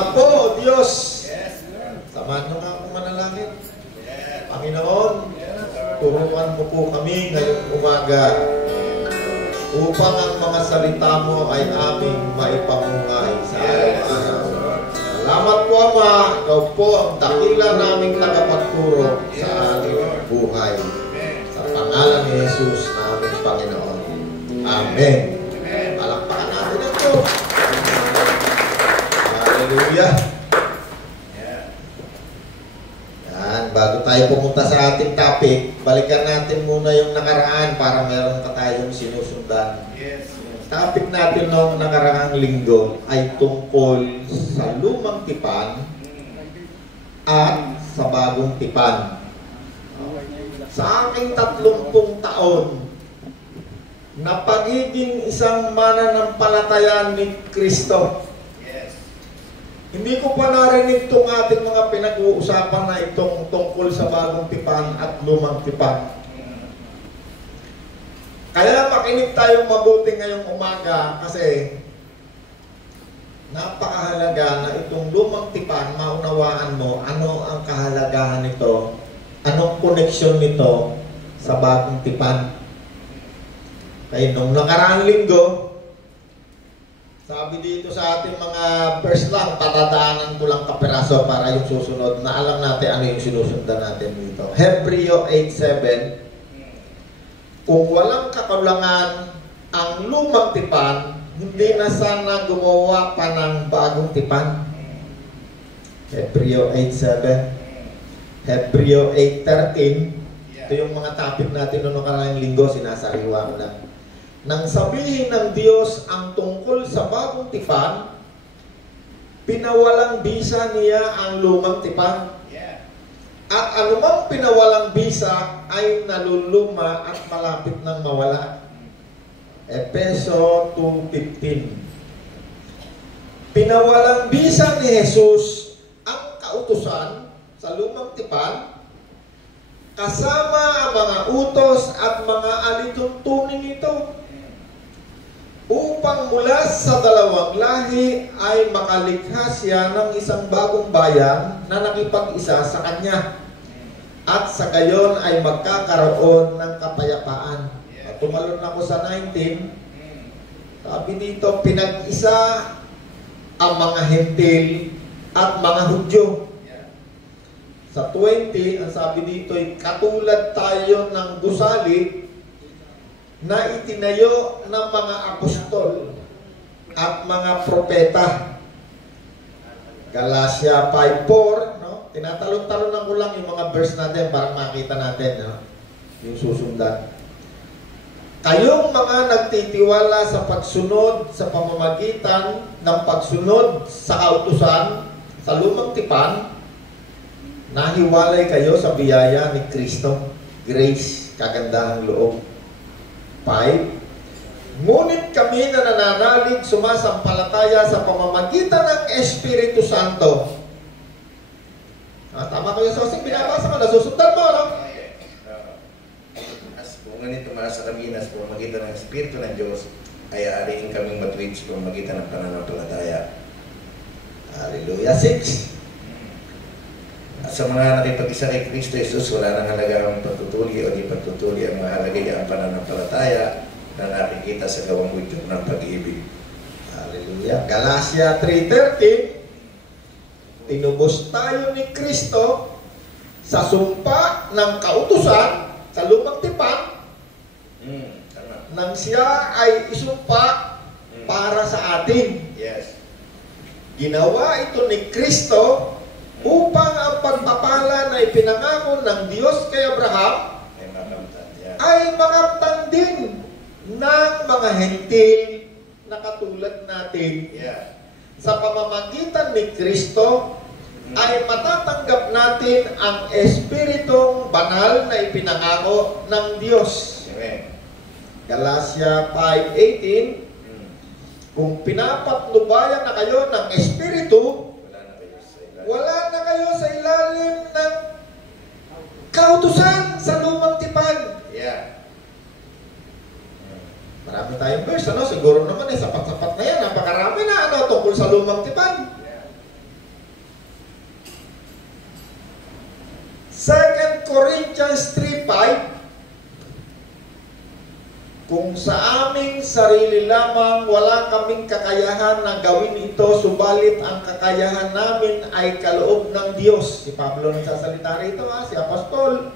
po, Diyos. Samahan nyo nga akong manalangin. Panginoon, turuan mo po kami ngayong umaga upang ang mga salita mo ay aming maipamungay sa araw-araw. Salamat po, Ama. Ikaw po ang dakila naming tagapagturo sa aming buhay. Sa pangalan ni Jesus naming Panginoon. Amen. Palakpakan natin ito. Hallelujah. Yan, bago tayo pumunta sa ating topic, balikan natin muna yung nakaraan para meron pa tayong sinusundan. Topic natin noong nakaraang linggo ay tungkol sa lumang tipan at sa bagong tipan. Sa aking 30 taon na pagiging isang mananampalataya ni Kristo, hindi ko pa narinig itong ating mga pinag-uusapan na itong tungkol sa bagong tipan at lumang tipan. Kaya makinig tayong mabuti ngayong umaga kasi napakahalaga na itong lumang tipan, maunawaan mo ano ang kahalagahan nito, anong koneksyon nito sa bagong tipan. Kaya nung nakaraang linggo, sabi dito sa ating mga verse lang, tatadaanan ko lang kapiraso para yung susunod na alam natin ano yung sinusundan natin dito. Hebreo 8:7, kung walang kakulangan ang lumang tipan, hindi na sana gumawa pa ng bagong tipan. Hebreo 8:7. Hebreo 8:13. Ito yung mga topic natin noong nakaraang linggo, sinasariwa ko lang. Nang sabihin ng Diyos ang tungkol sa bagong tipan, pinawalang bisa niya ang lumang tipan. At anumang pinawalang bisa ay naluluma at malapit ng mawala. Efeso 2:15. Pinawalang bisa ni Jesus ang kautusan sa lumang tipan, kasama ang mga utos at mga alituntunin nito, upang mula sa dalawang lahi ay makalikha siya ng isang bagong bayan na nakipag-isa sa Kanya, at sa gayon ay magkakaroon ng kapayapaan. Tumalon ako sa 19. Sabi dito, pinag-isa ang mga Hentil at mga Hudyo. Sa 20, ang sabi dito ay katulad tayo ng gusali na itinayo ng mga apostol at mga propeta. Galatia 5:4, no? Tinatalon-talonan ko lang yung mga verse natin para makita natin, no? Yung susundan. Kayong mga nagtitiwala sa pagsunod sa pamamagitan ng pagsunod sa kautusan sa lumang tipan, nahiwalay kayo sa biyaya ni Kristo, grace, kagandahang loob. 5. Ngunit kami na nananalig sumasampalataya sa pamamagitan ng Espiritu Santo. Tama kayo sa kasing binabasa mo, nasusundan mo, no? As kung ganito sa kami na sa pamamagitan ng Espiritu ng Diyos, ay aariin kaming matuwid sa pamamagitan ng pananampalataya. Hallelujah. 6. Sa mga nakipag-isa kay Kristo Jesus, wala nang halaga ang pagtutuli o di pagtutuli. Ang mahalaga ang pananampalataya na nakikita sa gawang udyok ng pag-ibig. Hallelujah. Galatia 3:13. Tinubos tayo ni Kristo sa sumpa ng kautusan sa lumang tipan nang siya ay isumpa para sa atin. Yes. Ginawa ito ni Kristo upang ang pagpapala na ipinangako ng Diyos kay Abraham ay makamtan din ng mga Hentil na katulad natin. Sa pamamagitan ni Kristo ay matatanggap natin ang Espiritong banal na ipinangako ng Diyos. Galatia 5:18. Kung pinapatnubayan na kayo ng Espiritu, wala na kayo sa ilalim ng kautusan sa lumang tipan. Marami tayong verse, ano? Siguro naman sapat-sapat na yan. Napakarami na, ano, tungkol sa lumang tipan. Corinthians 3:5, kung sa aming sarili lamang wala kaming kakayahan na gawin ito, subalit ang kakayahan namin ay kaloob ng Diyos. Si Pablo nagsasalita rito, si Apostol.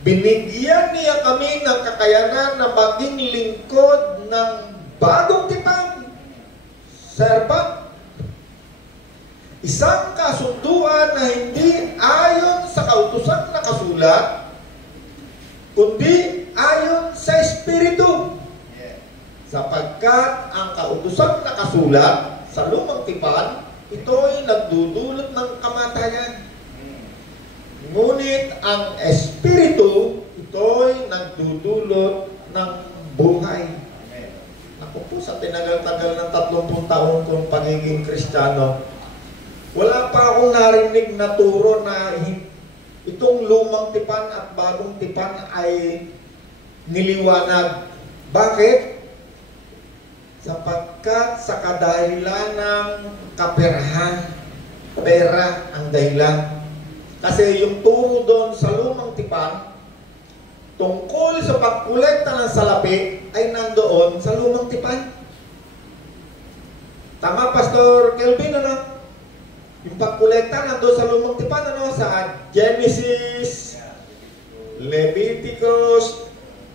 Binigyan niya kami ng kakayanan na maging lingkod ng bagong tipan. Servant. Isang kasunduan na hindi ayon sa kautosang nakasulat, kundi ayon sa Espiritu. Sapagkat ang kautosang nakasulat sa lumang tipan, ito'y nagdudulot ng kamatayan. Ngunit ang Espiritu, ito'y nagdudulot ng buhay. Ako po, sa tinagal-tagal ng 30 taon kong pagiging Kristiyano, wala pa akong narinig na turo na itong lumang tipan at bagong tipan ay niliwanag. Bakit? Sapagkat sa kadahilan ng kaperahan, pera ang dahilan. Kasi yung turo doon sa lumang tipan, tungkol sa pagkolekta ng salapi, ay nandoon sa lumang tipan. Tama, Pastor Kelvin, ano? Yung pagkolekta nandoon sa lumang tipan, ano? Sa Genesis, Leviticus,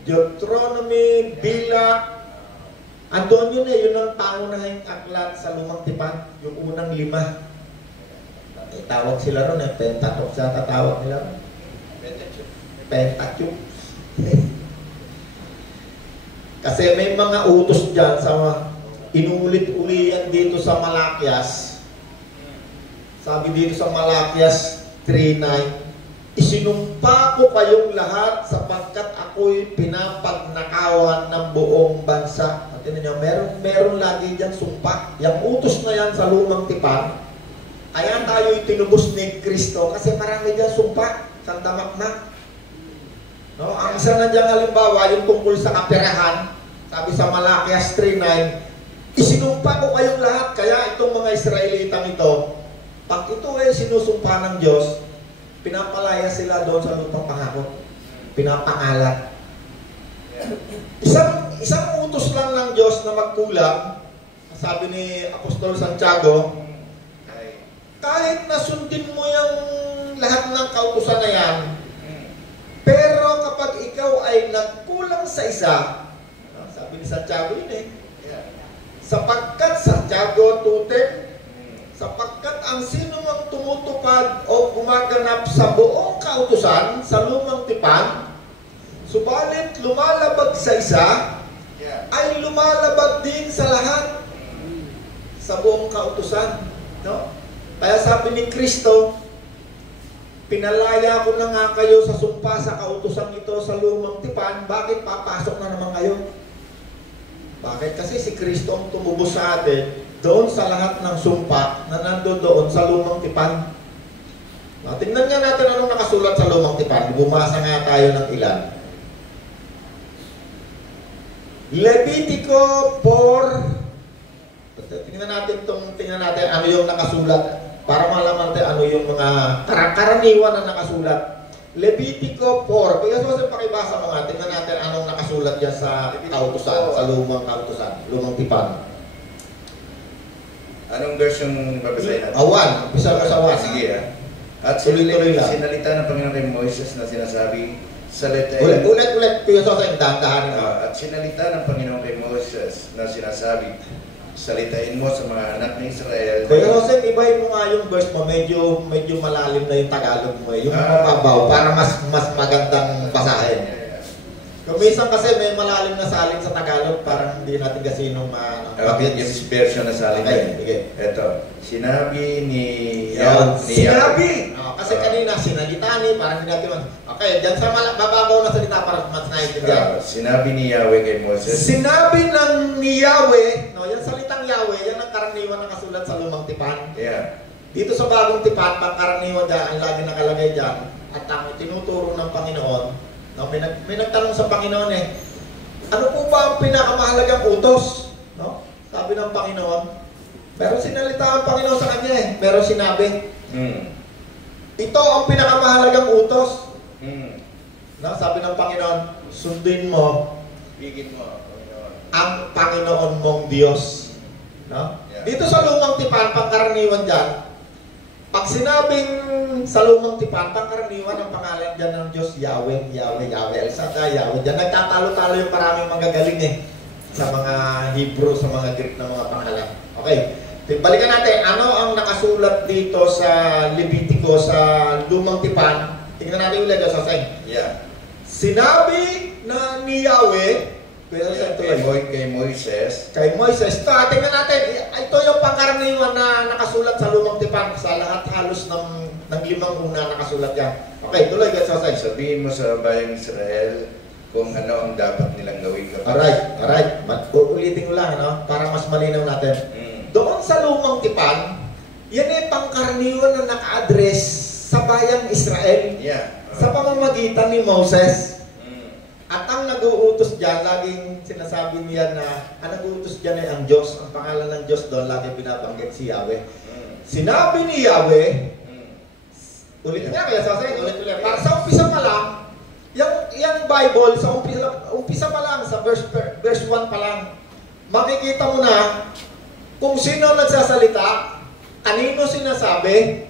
Deuteronomy, Bila, andun yun yun ang pangunahing aklat sa lumang tipan, yung unang 5. Tawag sila ron, Pentateuch sa tatawag nila. Pentateuch. Kasi may mga utos dyan sa inuulit-uli yan dito sa Malakias. Sabi dito sa Malakias 3:9, isinumpa ko kayong lahat sapagkat ako'y pinapagnakawan ng buong bansa. At yun niyo, meron lagi dyan sumpa. Yung utos na yan sa lumang tipan, kaya tayo'y tinubos ni Kristo kasi marami dyan sumpa, sandamakmak. No? Ang isa na dyan halimbawa, yung tungkol sa kaperahan, sabi sa Malakias 3:9, isinumpa ko kayong lahat, kaya itong mga Israelitang ito, pag ito ay sinusumpa ng Diyos, pinapalaya sila doon sa lupang pangako. Pinapangalat. Isang utos lang ng Diyos na magkulang, sabi ni Apostol Santiago, kahit nasundin mo yung lahat ng kautusan na yan, pero kapag ikaw ay nagkulang sa isa, sabi ni Santiago yun sapagkat Santiago 2:10, sapagkat ang sino mang tumutupad o gumaganap sa buong kautusan sa lumang tipan, subalit lumalabag sa isa, ay lumalabag din sa lahat sa buong kautusan. No? Kaya sabi ni Kristo, pinalaya ko na nga kayo sa sumpa sa kautusan ito sa lumang tipan, bakit papasok na naman kayo? Bakit? Kasi si Kristo ang tumubos sa atin doon sa lahat ng sumpa na nandoon doon sa lumang tipan. Tingnan nga natin anong nakasulat sa lumang tipan. Bumasa nga tayo ng ilan. Levitico 4. Tingnan natin ano yung nakasulat para malaman natin ano yung mga karaniwan na nakasulat. Levitico 4. Kaya sa pakibasa mo nga, tingnan natin anong nakasulat dyan sa kautusan, sa lumang kautusan, lumang tipan. Anong version babasahin natin? 1. Umpisa ko sa 1. Sige At sinalita ng Panginoon kay Moises na sinasabi, Ulit, Piyososa, dahan-dahan. At sinalita ng Panginoon kay Moises na sinasabi, salitain mo sa mga anak ng Israel. Kuya Jose, ibahin mo nga yung verse mo, medyo malalim na yung Tagalog mo, yung mababaw, para mas magandang basahin. Kumisan kasi may malalim na salin sa Tagalog, parang hindi natin kasi nung yung version na salin. Okay. Ito, sinabi ni Sinabi! Kasi kanina, sinalita ni, parang hindi natin okay, dyan sa bababaw na salita para mas naiintindihan. Sinabi ni Yahweh kay Moses. Sinabi ni Yahweh, yung salitang Yahweh, yan ang karaniwan na kasulat sa lumang tipan. Dito sa bagong tipan, pangkaraniwan dyan, ang lagi nakalagay dyan, at ang tinuturo ng Panginoon, may nagtanong sa Panginoon ano po ba ang pinakamahalagang utos? No? Sabi ng Panginoon, pero sinalita ang Panginoon sa kanya pero sinabi. Ito ang pinakamahalagang utos. No? Sabi ng Panginoon, sundin mo ang Panginoon mong Diyos. No? Dito sa lumang tipan, pangkaraniwan dyan, pag sinabing sa lumang tipan, pangkaraniwan ang pangalan dyan ng Diyos, Yahweh, Yahweh, Yahweh, El Shaddai, Yahweh. Dyan nagtatalo-talo yung maraming magagaling sa mga Hebrew, sa mga Greek na mga pangalan. Okay, balikan natin, ano ang nakasulat dito sa Levitico, sa lumang tipan? Tingnan natin ulit sa sasay. Sinabi na ni Yahweh, kay Moises. Kay Moises. Tingnan natin, ito yung pangkaraniwan na nakasulat sa lumang tipan. Sa lahat halos ng 5 una nakasulat yan. Okay, tuloy ka sa sasay. Sabihin mo sa bayang Israel kung ano ang dapat nilang gawin. Alright. Ulitin ko lang, no? Para mas malinaw natin. Doon sa lumang tipan, yan ay pangkaraniwan na naka-address sa bayang Israel. Sa pamamagitan ni Moses. At ang nag-uutos dyan, laging sinasabi niya na ang nag-uutos dyan ay ang Diyos. Ang pangalan ng Diyos doon, lagi binabanggit si Yahweh. Sinabi ni Yahweh, ulit niya, kaya sasayin, ulit. Para sa umpisa pa lang, yung Bible, sa umpisa pa lang, sa verse 1 pa lang, makikita mo na kung sino nagsasalita, kanino sinasabi,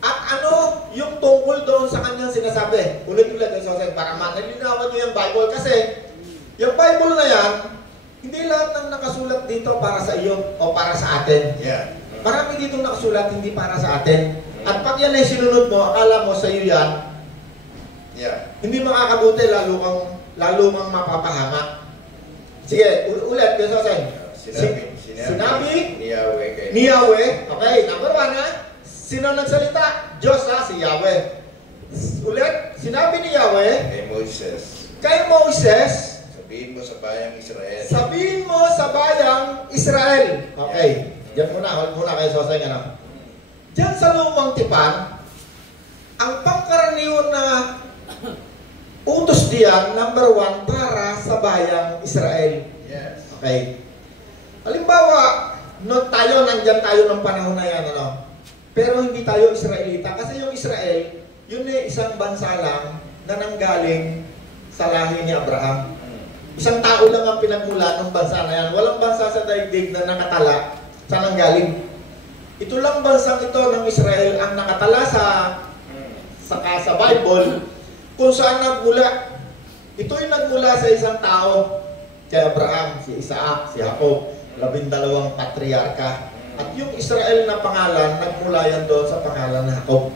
at ano yung tungkol doon sa kanyang sinasabi. Ulit-ulit ang sasayin, para manalinawan nyo yung Bible. Kasi, yung Bible na yan, hindi lahat ng nakasulat dito para sa iyo o para sa atin. Marami dito nakasulat, hindi para sa atin. At pag yan ay sinunod mo, akala mo sa iyo yan, hindi makakabuti, lalo kang mapapahanga. Sige, ulit, yung sasayin. Sinabi ni Yahweh. Okay, number 1 Sino nagsalita? Diyos si Yahweh. Ulit, sinabi ni Yahweh kay Moses, sabihin mo sa bayang Israel. Sabihin mo sa bayang Israel. Okay, diyan hold muna kayo sasay diyan sa lumang tipan, ang pangkaraniwan na utos diyan, number 1, para sa bayang Israel. Okay. Halimbawa, nandyan tayo ng panahon na yan, pero hindi tayo Israelita. Kasi yung Israel, yun ay isang bansa lang na nanggaling sa lahi ni Abraham. Isang tao lang ang pinagmula ng bansa na yan. Walang bansa sa daigdig na nakatala sa nanggaling. Ito lang bansang ito ng Israel ang nakatala sa Bible kung saan nagmula. Ito'y nagmula sa isang tao, kay Abraham, si Isaac, si Jacob, 12 patriarka. At yung Israel na pangalan, nagmula yan doon sa pangalan ng Jacob.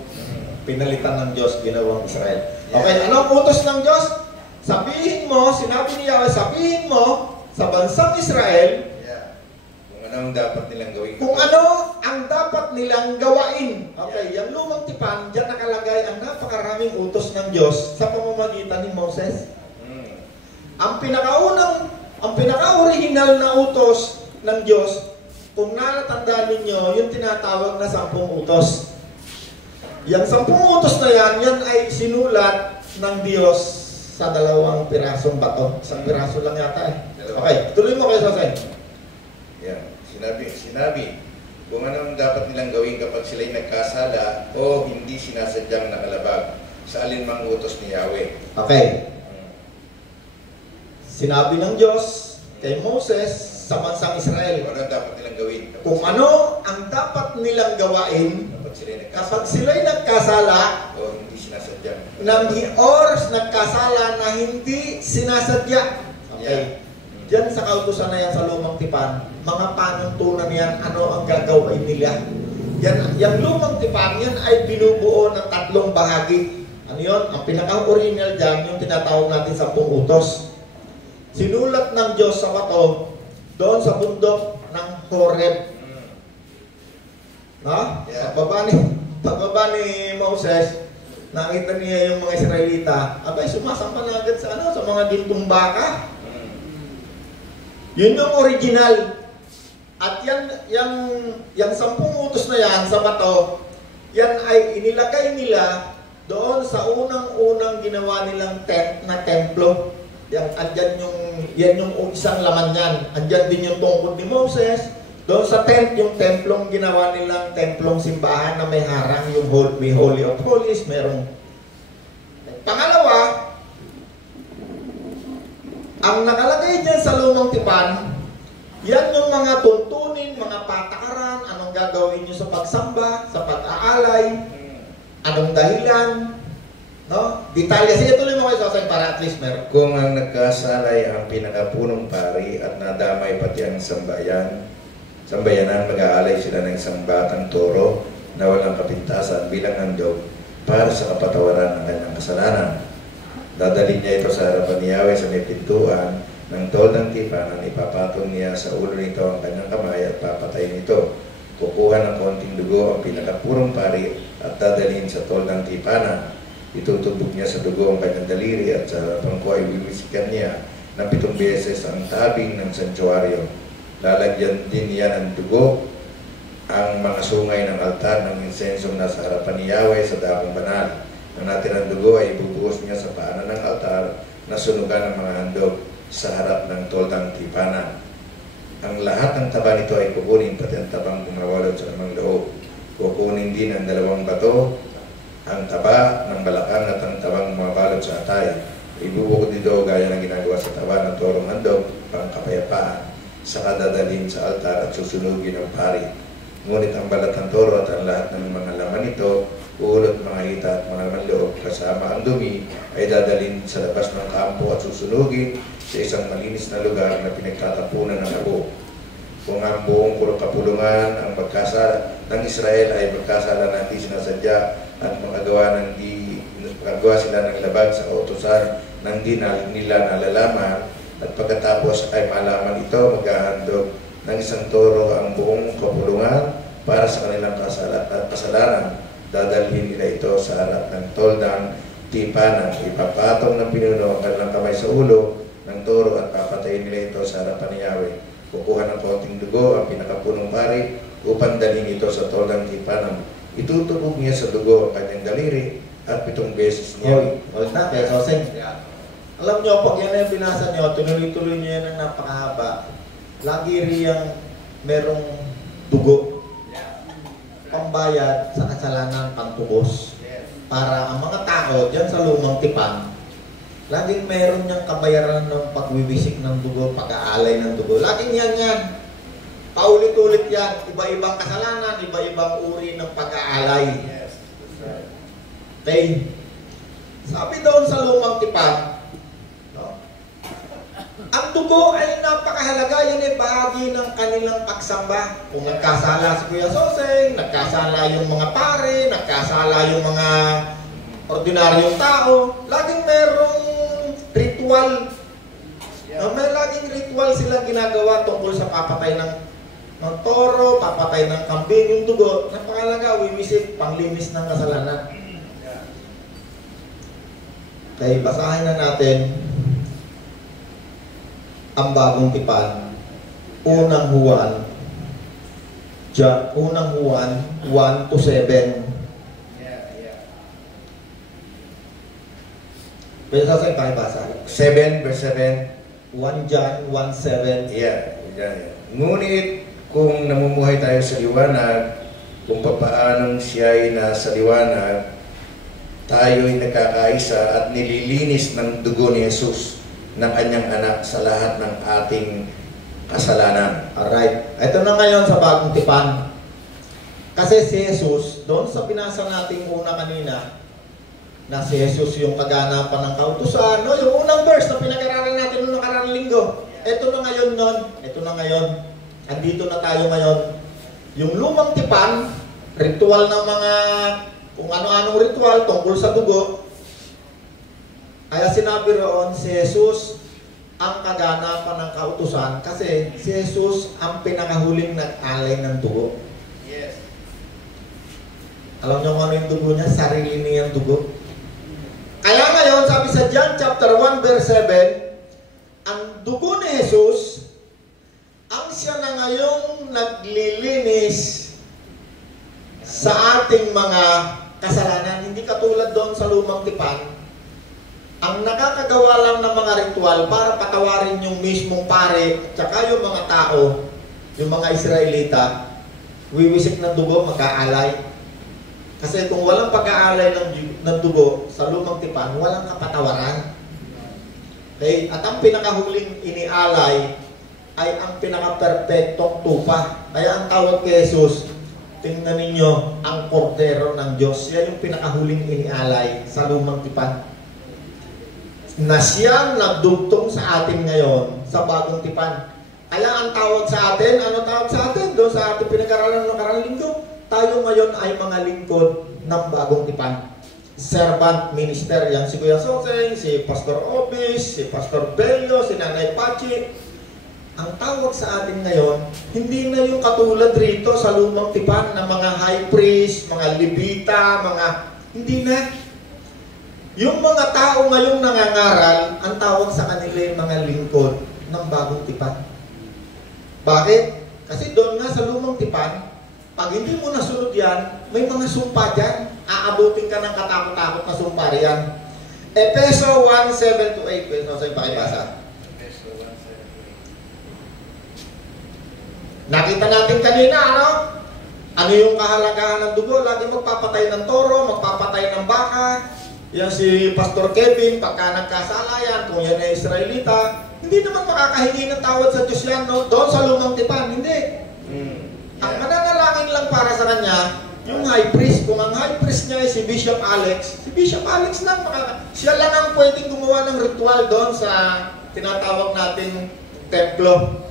Pinalitan ng Diyos, ginawang Israel. Okay, anong utos ng Diyos? Sabihin mo, sinabi ni Yahweh, sabihin mo sa bansang Israel, kung ano ang dapat nilang gawin. Kung ano ang dapat nilang gawain. Okay, yung lumang tipan, dyan nakalagay ang napakaraming utos ng Diyos sa pamamagitan ni Moses. Ang pinaka-original na utos ng Diyos, kung natatandaan ninyo, yung tinatawag na 10 utos. Yung 10 utos na yan ay sinulat ng Diyos sa 2 pirasong bato. Isang piraso lang yata Okay, tuloy mo kayo sasay. Sinabi, kung ano ang dapat nilang gawin kapag sila'y nagkasala o hindi sinasadyang nakalabag sa alinmang utos ni Yahweh. Okay. Sinabi ng Diyos kay Moses sa bansang Israel. Kung ano dapat nilang gawin. Kung ano ang dapat nilang gawain kapag sila'y nagkasala o hindi sinasadya. Nagkasala na hindi sinasadya. Okay. Diyan sa kautusan na yan sa lumang tipan, mga panuntunan yan, ano ang gagawin nila. Yung lumang tipan, yan ay binubuo ng 3 bahagi. Ano yun? Ang pinaka-original dyan, yung tinatawag natin 10 utos. Sinulat ng Diyos sa bato, doon sa bundok ng Horeb. Pagbaba ni Moses, nakita niya yung mga Israelita, abay, sumasampa na agad sa mga gintong baka. Yun yung original. At yung 10 utos na yan sa bato, yan ay inilagay nila doon sa unang-unang ginawa nilang tent na templo. Yan yung isang laman yan. Andyan din yung tungkod ni Moses, Doon sa tent, yung templong ginawa nilang templong simbahan na may harang, yung may Holy of Holies, merong. Pangalawa, ang nakalagay dyan sa lumang tipan, yan yung mga tuntunin, mga patakaran, anong gagawin nyo sa pagsamba, sa pag-aalay, anong dahilan, no? Detalye. Sige, tuloy mo kayo sa para at least meron. Kung ang nagkasalay ang pinakapunong pari at nadamay pati ang sambayanan, mag-aalay sila ng isang batang toro na walang kapintasan bilang handog para sa kapatawaran ng kanyang kasalanan. Dadalhin niya ito sa harapan ni Yahweh sa may pintuan ng toldang tipanan, ipapatong niya sa ulo nito ang kanyang kamay at papatayin ito. Kukuha ng konting dugo ang pinakapurong pari at dadalhin sa toldang tipanan. Itutubog niya sa dugo ang kanyang daliri at sa harapan ko ay wiwisikan niya ng 7 beses ang tabing ng santuaryo. Lalagyan din niya ng dugo ang mga sungay ng altar ng insensong nasa harapan ni Yahweh sa dakong banal. Ang natirang dugo ay ibubuhos niya sa paanan ng altar na sunugan ng mga handog sa harap ng toldang tipanan. Ang lahat ng taba nito ay kukunin, pati ang tabang bumawalot sa lamang loob. Kukunin din ang 2 bato, ang taba ng balakang at ang tabang bumabalot sa atay. Ibubukod dito gaya ng ginagawa sa taba ng torong handog, pangkapayapaan, saka dadalhin sa altar at susunugin ang pari. Ngunit ang balat ng toro at ang lahat ng mga laman nito, uulot, mga hita at mga manloob kasama ang dumi ay dadalhin sa labas ng kampo at susunugin sa isang malinis na lugar na pinagtatapunan ng abo. Kung ang buong kapulungan ang magkasala ng Israel ay magkasala na hindi sinasadya at makagawa sila ng labag sa utusan ng di nila nalalaman, at pagkatapos ay malaman ito, maghahandog ng isang toro ang buong kapulungan para sa kanilang kasalanan. Dadalhin nila ito sa harap ng toldang tipanan. Ipapatong ng pinuno ang kanilang kamay sa ulo ng toro at papatayin nila ito sa harapan ni Yahweh. Kukuha ng konting dugo ang pinakapunong pari upang dalhin ito sa toldang tipanan. Itutubog niya sa dugo ang kanyang daliri at 7 beses niya. Hold na, kaya Soseng. Alam nyo, pag yan ay binasa nyo, tuloy-tuloy nyo yan ng napakahaba. Lagi riyang merong dugo, pambayad sa kasalanan, pantubos. Para ang mga tao dyan sa lumang tipan, laging meron niyang kabayaran ng pagwiwisik ng dugo, pag-aalay ng dugo. Laging yan. Paulit-ulit yan. Iba-ibang kasalanan, iba-ibang uri ng pag-aalay. Okay? Sabi doon sa lumang tipan, no? Ang dugo ay napakahalaga. Yan ay bahagi ng kanilang pagsamba. Kung nagkasala si Kuya Soseng, nagkasala yung mga pare, nagkasala yung mga ordinaryong tao, laging merong ritual. No, may laging ritual sila ginagawa tungkol sa papatay ng toro, papatay ng kambing, yung dugo. Napakahalaga, wiwisik, panglinis ng kasalanan. Okay, basahin na natin ang bagong tipan. Unang Juan 1-7. Pwede sa tayo basa. 7 verse 7. 1 John 1:7. Yeah. Ngunit kung namumuhay tayo sa liwanag, kung papaanong siya ay nasa liwanag, tayo'y nagkakaisa at nililinis ng dugo ni Jesus ng kanyang anak sa lahat ng ating kasalanan. Alright. Ito na ngayon sa bagong tipan. Kasi si Jesus, doon sa binasa nating una kanina, na si Jesus yung kaganapan ng kautusan, no? Yung unang verse na pinag-aralan natin noong nakaraang linggo. Ito na ngayon nun. Ito na ngayon. Andito na tayo ngayon. Yung lumang tipan, ritual ng mga, kung ano-anong ritual tungkol sa dugo, kaya sinabi roon si Jesus ang kaganapan ng kautusan kasi si Jesus ang pinakahuling nag-alay ng dugo. Yes. Alam niyo kung ano yung dugo niya? Sarili niyang dugo. Kaya ngayon, sabi sa John chapter 1 verse 7, ang dugo ni Jesus, ang siya na ngayong naglilinis sa ating mga kasalanan. Hindi katulad doon sa lumang tipan. Ang nakakagawa lang ng mga ritual para patawarin yung mismong pare at saka yung mga tao, yung mga Israelita, wiwisik ng dugo, mag-aalay. Kasi kung walang pag-aalay ng dugo sa lumang tipan, walang kapatawaran. Okay? At ang pinakahuling inialay ay ang pinaka-perfectong tupa. Kaya ang tawag kay Jesus, tingnan ninyo, ang kordero ng Diyos. Yan yung pinakahuling inialay sa lumang tipan. Na siyang nagdugtong sa atin ngayon sa bagong tipan. Kaya ang tawag sa atin, ano tawag sa atin? Doon sa ating pinag-aralan ng nakarang linggo, tayo ngayon ay mga lingkod ng bagong tipan. Servant minister, yan si Kuya Soseng, si Pastor Obis, si Pastor Bello, si Nanay Pachi. Ang tawag sa atin ngayon, hindi na yung katulad rito sa lumang tipan ng mga high priest, mga Levita, hindi na. Yung mga tao ngayong nangangaral, ang tawag sa kanila yung mga lingkod ng bagong tipan. Bakit? Kasi doon nga sa lumang tipan, pag hindi mo nasunod yan, may mga sumpa dyan. Aabutin ka ng katakot-takot na sumpa riyan. Efeso 1:7-8. Pwede sa ipakibasa. Efeso 1:7-8. Nakita natin kanina, ano? Ano yung kahalagahan ng dugo? Lagi magpapatay ng toro, magpapatay ng baka. Yan si Pastor Kevin, pagka nagkasala yan, kung yan ay Israelita, hindi naman makakahingi ng tawad sa Diyos yan, no? Doon sa lumang tipan, hindi. Ang mananalangin lang para sa kanya, yung high priest. Kung ang high priest niya ay si Bishop Alex lang, siya lang ang pwedeng gumawa ng ritual doon sa tinatawag natin templo.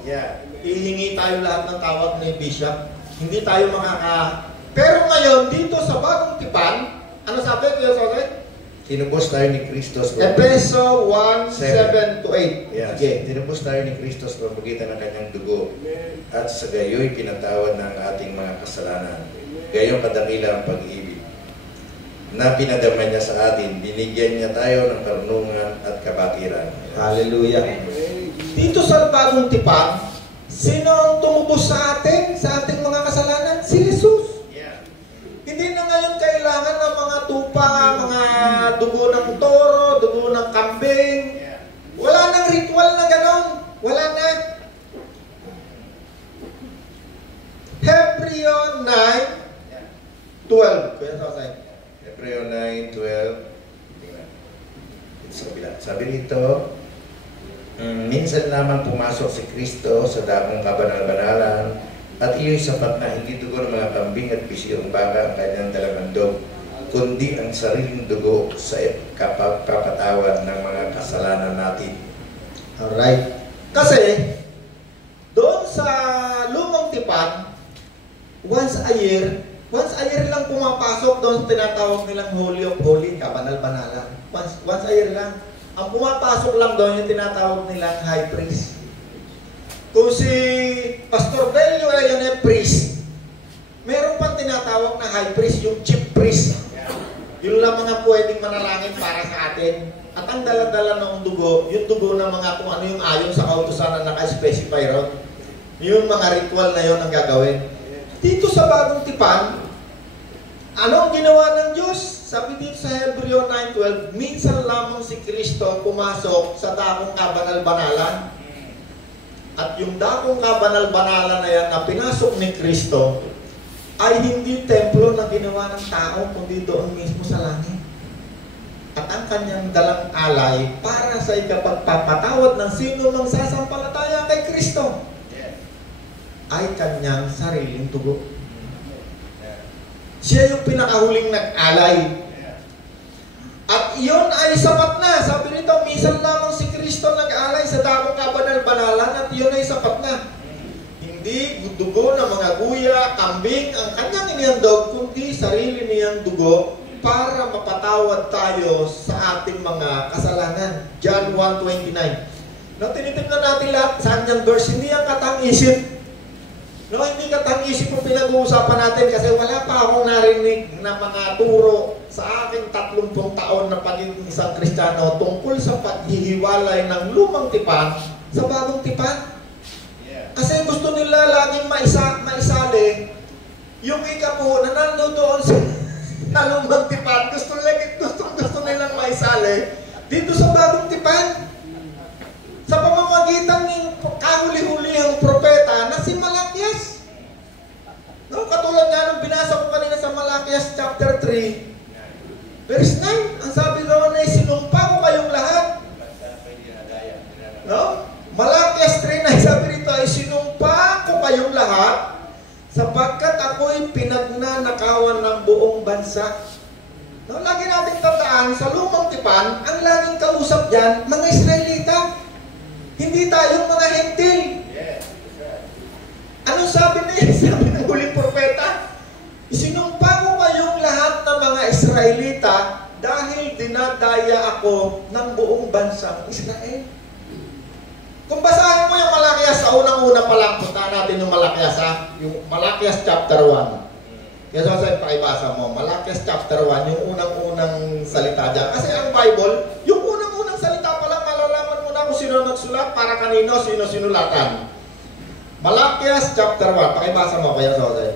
Ihingi tayo lahat ng tawag ni Bishop. Hindi tayo Pero ngayon, dito sa bagong tipan, ano sabi, Kuya Sosek? Tinubos tayo ni Kristo sa Efeso 1:7-8. Yes. Sige. Tinubos tayo ni Kristo sa pamamagitan ng kanyang dugo at sa gayo'y pinatawad ng ating mga kasalanan. Gayong kadakila ang pag-ibig na pinadama niya sa atin, binigyan niya tayo ng karunungan at kabatiran. Hallelujah. Dito sa bagong tipan, sino ang tumubos sa atin, sa ating mga kasalanan? Si Jesus. Hindi na ngayon kailangan ng mga tupa, mga dugo ng toro, dugo ng kambing. Wala nang ritual na ganon. Wala na. Hebreo 9:12. Hebreo 9:12. Sabi nito, minsan lamang pumasok si Kristo sa dakong kabanal-banalan at iyo'y sapat na hindi dugo ng mga kambing at bisyong baka ang kanyang dalamandog, kundi ang sariling dugo sa kapapatawad ng mga kasalanan natin. Alright. Kasi, doon sa lumang tipan, once a year lang pumapasok doon sa tinatawag nilang Holy of Holy, kabanal-banalan. Once a year lang. Ang pumapasok lang doon yung tinatawag nilang high priest. Kung si Pastor Bello ay yan ay priest, meron pang tinatawag na high priest, yung chief priest. Yun lang mga pwedeng manalangin para sa atin. At ang dala-dala ng dugo, yung dugo ng mga kung ano yung ayon sa kautusan na naka-specify ron. Yung mga ritual na yun ang gagawin. Dito sa bagong tipan, ano ang ginawa ng Diyos? Sabi dito sa Hebreo 9:12, minsan lamang si Kristo pumasok sa dakong kabanal-banalan. At yung dakong kabanal-banalan na yan na pinasok ni Kristo ay hindi templo na ginawa ng tao, kundi doon mismo sa langit. At ang kanyang dalang alay para sa ikapagpapatawad ng sino mang sasampalataya kay Kristo ay kanyang sariling dugo. Siya yung pinakahuling nag-alay. At iyon ay sapat na. Sabi nito, minsan lamang si Kristo nag-alay sa dakong kabanal-banalan at iyon ay sapat na. Hindi dugo ng mga guya, kambing, ang kanyang inihandog, kundi sarili niyang dugo para mapatawad tayo sa ating mga kasalanan. John 1:29. No, tinitignan natin lahat sa kanyang verse, hindi ang katang-isip. No, hindi katang-isip yung pinag-uusapan natin kasi wala pa akong narinig na mga turo sa aking 30 taon na pagiging isang Kristiyano tungkol sa paghihiwalay ng lumang tipan sa bagong tipan. Kasi gusto nila laging maisali yung ikapo na nandoon sa lumang tipan. Gusto nilang maisali dito sa bagong tipan. Sa pamamagitan ng kahuli-hulihang propeta na si Malakias. No, katulad nga nung binasa ko kanina sa Malakias chapter 3, verse 9, ang sabi doon ay sinumpa ko kayong lahat. No? Malakias 3:9, sabi rito ay sinumpa ko kayong lahat sapagkat ako'y pinagnanakawan ng buong bansa. No, lagi natin tandaan, sa lumang tipan, ang laging kausap dyan, mga Israelita. Hindi tayong mga Hentil. Anong sabi niya? Sabi ng huling propeta, isinumpa ko kayong lahat ng mga Israelita dahil dinadaya ako ng buong bansang Israel. Kung basahin mo yung Malakias sa unang-una pa lang, puntahan natin yung Malakias yung Malakias chapter 1. Kaya sa pakibasa mo, Malakias chapter 1, yung unang-unang salita dyan. Kasi ang Bible, yung unang-unang salita pa lang, malalaman mo na kung sino nagsulat, para kanino, sino sinulatan. Malakias chapter 1, pakibasa mo, kaya sa akin.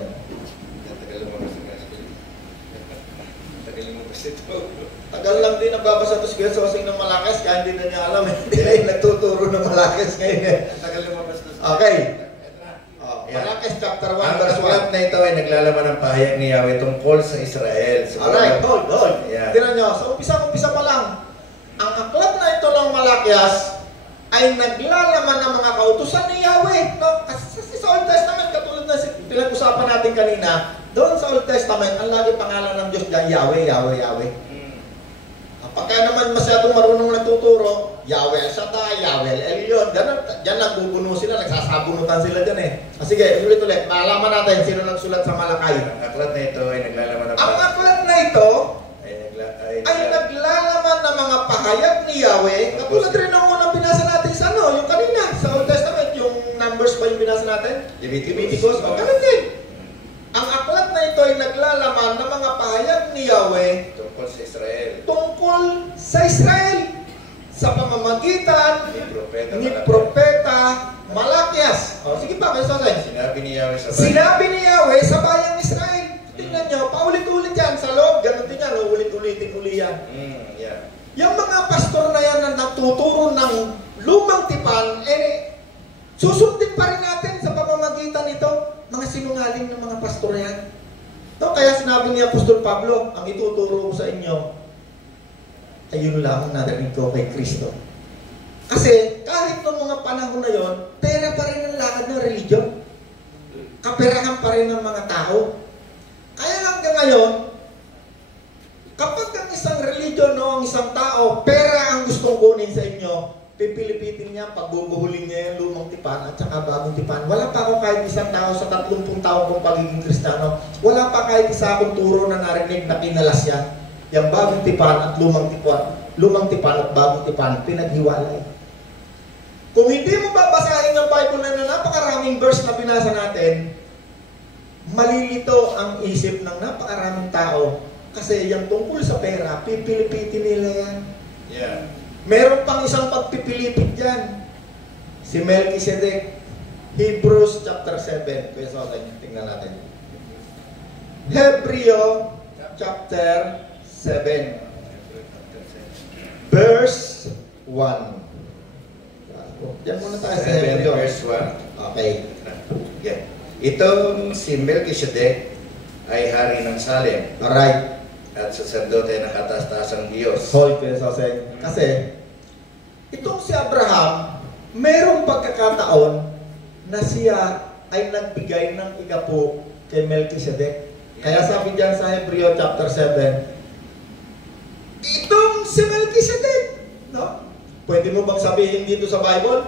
Tagal lang din nagbabasa to si Kuya Sosing ng Malakias, kaya hindi na niya alam. Hindi na yung nagtuturo ng Malakias ngayon. Tagal lumabas to. Okay. Malakias chapter 1, verse 1. Ang na ito ay naglalaman ng pahayag ni Yahweh tungkol sa Israel. Alright, hold. Yeah. Tinan nyo, so umpisa pa lang. Ang aklat na ito ng Malakias ay naglalaman ng mga kautusan ni Yahweh. No? Kasi sa Old Testament, katulad na pinag-usapan natin kanina, doon sa Old Testament, ang lagi pangalan ng Diyos dyan, Yahweh, Yahweh, Yahweh. Pagka naman masyadong marunong nagtuturo, Yahweh El Shaddai, Yahweh El Elyon, dyan nagbubuno sila, nagsasabunutan sila dyan eh. Sige, ulit-ulit, maalaman natin sino nagsulat sa Malakay. Ang aklat na ito ay naglalaman ng ang aklat na ito ay naglalaman ng mga pahayag ni Yahweh, katulad rin ng unang binasa natin sa yung kanina, sa Old Testament, yung Numbers ba yung binasa natin? Leviticus. O, ganun din. Ang aklat na ito ay naglalaman ng mga pahayag ni Yahweh tungkol sa Israel. Tungkol sa Israel sa pamamagitan ni propeta Malakias. O, sige pa, kayo sasay. Sinabi ni Yahweh sa bayang Israel. Tingnan nyo, paulit-ulit yan sa loob. Ganun din yan, ulit-ulitin uli yan. Yeah. Yung mga pastor na yan na nagtuturo ng lumang tipan, susundin pa rin natin sa pamamagitan nito, mga sinungaling ng mga pastor yan. No, kaya sinabi ni Apostol Pablo, ang ituturo ko sa inyo, ay yun lang narinig ko kay Kristo. Kasi kahit noong mga panahon na yon, pera pa rin ang lakad ng religion. Kaperahan pa rin ng mga tao. Kaya hanggang ngayon, kapag ang isang religion o ang isang tao, pera ang gustong kunin sa inyo, pipilipitin niya, pagbubuhulin niya yung lumang tipan at saka bagong tipan. Wala pa ako kahit isang tao sa 30 taon kong pagiging Kristiyano, wala pa kahit isa akong turo na narinig na kinalas yan. Yung bagong tipan at lumang tipan at bagong tipan, pinaghiwalay. Kung hindi mo babasahin ng Bible na napakaraming verse na binasa natin, malilito ang isip ng napakaraming tao kasi yung tungkol sa pera, pipilipitin nila yan. Yeah. Meron pang isang pagpipilipit dyan. Si Melchizedek. Hebrews chapter 7. Kaya sa akin, tingnan natin. Hebreo chapter 7. Verse 1. Diyan muna tayo sa 7 Hebreo. verse 1. Okay. Yeah. Itong si Melchizedek ay hari ng Salem. Alright. At saserdote ng kataas-taasang Diyos. Hold kayo sa akin. Kasi, itong si Abraham, mayroong pagkakataon na siya ay nagbigay ng igapo kay Melchizedek. Kaya sabi diyan sa Hebreo chapter 7, itong si Melchizedek, no? Pwede mo bang sabihin dito sa Bible?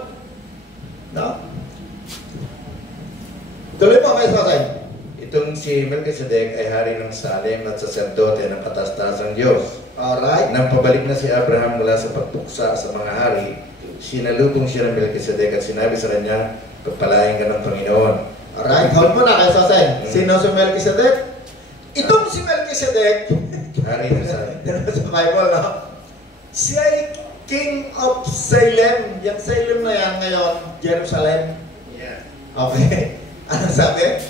No? Tuloy mo kayo sa akin. Itong si Melchizedek ay hari ng Salem at saserdote ng kataas-taasang Diyos. Alright. Nang pabalik na si Abraham mula sa pagtuksa sa mga hari, sinalubong siya ng Melchizedek at sinabi sa kanya, pagpalain ka ng Panginoon. Alright, hold mo na kayo sa akin. Sino si Melchizedek? Itong si Melchizedek, hari ng Salem. sa Bible, no? Siya ay King of Salem. Yung Salem na yan ngayon, Jerusalem. Yeah. Okay. Ano sabi?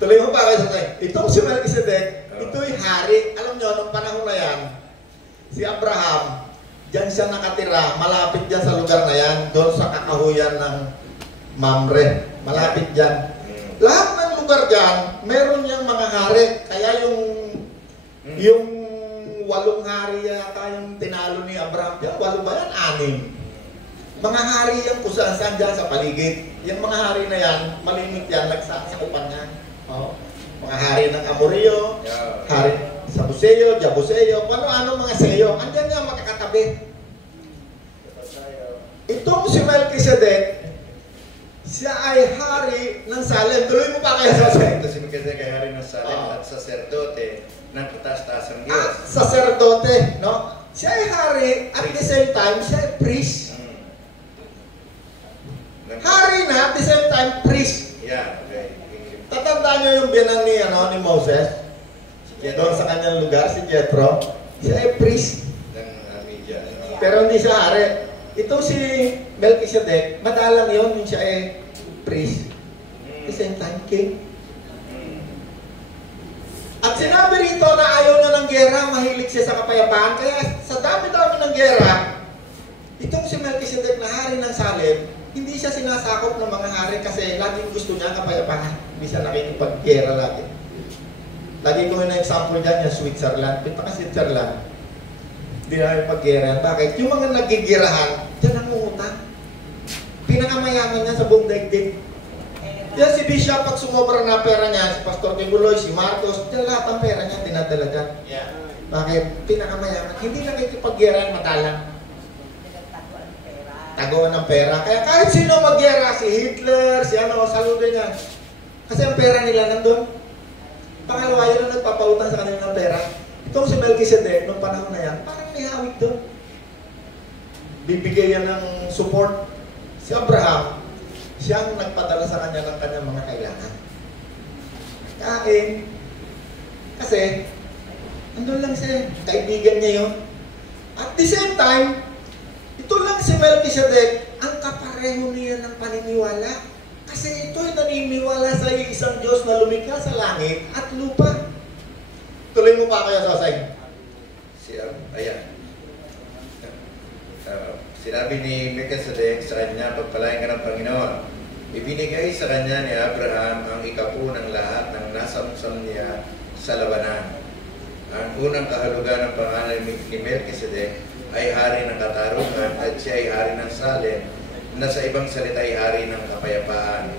Tuloy mo pa kayo sa akin. Itong si Melchizedek, ito'y hari. Alam nyo, nung panahon na yan, si Abraham, diyan siya nakatira, malapit diyan sa lugar na yan, doon sa kakahuyan ng Mamre. Malapit dyan. Lahat ng lugar dyan, meron niyang mga hari. Kaya yung 8 hari yata yung tinalo ni Abraham dyan. 8 ba yan? 6. Mga hari yan kung saan dyan sa paligid. Yung mga hari na yan, malimit yan, nagsasakupan niya. Oh. Mga hari ng Amorio, hari sa Buseo, Jabuseo, ano mga Seo. Andyan nga makakatabi. Itong si Melchizedek, siya ay hari ng Salem. Tuloy mo pa kaya sa Salem? Ito si Melchizedek ay hari ng Salem at saserdote ng kataas-taasang Diyos. At saserdote, no? Siya ay hari, at the same time, siya ay priest. Hari na, at the same time, priest. Yeah, okay. Tatandaan niyo yung biyanan ni Moses? Doon sa kanyang lugar, si Jethro. Siya ay priest. Pero hindi siya hari. Ito si Melchizedek, madalang yun, yung siya ay priest. At the same time, king. At sinabi rito na ayaw na ng gera, mahilig siya sa kapayapaan. Kaya sa dami-dami ng gera, itong si Melchizedek na hari ng Salem, hindi siya sinasakop ng mga hari kasi laging gusto niya kapayapaan. Hindi siya nakikipag-gera lagi. Lagi ko na example dyan, yung Switzerland. Pinta ka Switzerland. Hindi na pag-gera. Bakit? Yung mga nagigirahan, dyan ang umutang. Pinakamayaman niya sa buong daigdig. Yan si Bishop, pag sumobra na pera niya, si Pastor Kibuloy, si Marcos, dyan lahat ang pera niya dinadala dyan. Bakit? Pinakamayaman. Hindi nakikipag-gera, madalang. Tagawan ng pera. Kaya kahit sino mag-gera, si Hitler, si saludo niya. Kasi ang pera nila nandun. Pangalawa, yun ang nagpapautang sa kanila ng pera. Itong si Melchizedek, nung panahon na yan, parang nihawig doon. Bibigay yan ng support. Si Abraham, siyang nagpadala sa kanya ng kanyang mga kailangan. Kain. Kasi, andun lang siya. Kaibigan niya yun. At the same time, ito lang si Melchizedek, ang kapareho niya ng paniniwala. Kasi ito'y naniniwala sa isang Diyos na lumikha sa langit at lupa. Tuloy mo pa kaya, Sosay? Ayan. Sinabi ni Melchizedek sa kanya, pagpalain ka ng Panginoon. Ibinigay sa kanya ni Abraham ang ikapu ng lahat ng nasamsam niya sa labanan. Ang unang kahalugan ng pangalan ni Melchizedek ay hari ng katarungan at siya ay hari ng Salem, na sa ibang salita ay hari ng kapayapaan.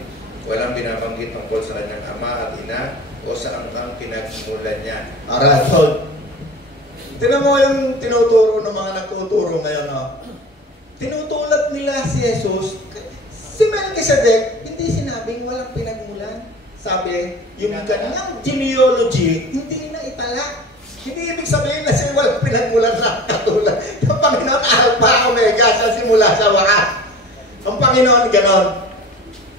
Walang binabanggit tungkol sa kanyang ama at ina o sa angkang pinagmulan niya. Alright, so, tinan mo yung tinuturo ng mga nagtuturo ngayon, no? Tinutulad nila si Jesus. Si Melchizedek, hindi sinabing walang pinagmulan. Sabi, yung kanyang genealogy, hindi na itala. Hindi ibig sabihin na siya walang pinagmulan na katulad. Yung Panginoon, Alpha, Omega, siya simula sa wakas. Ang Panginoon, ganon.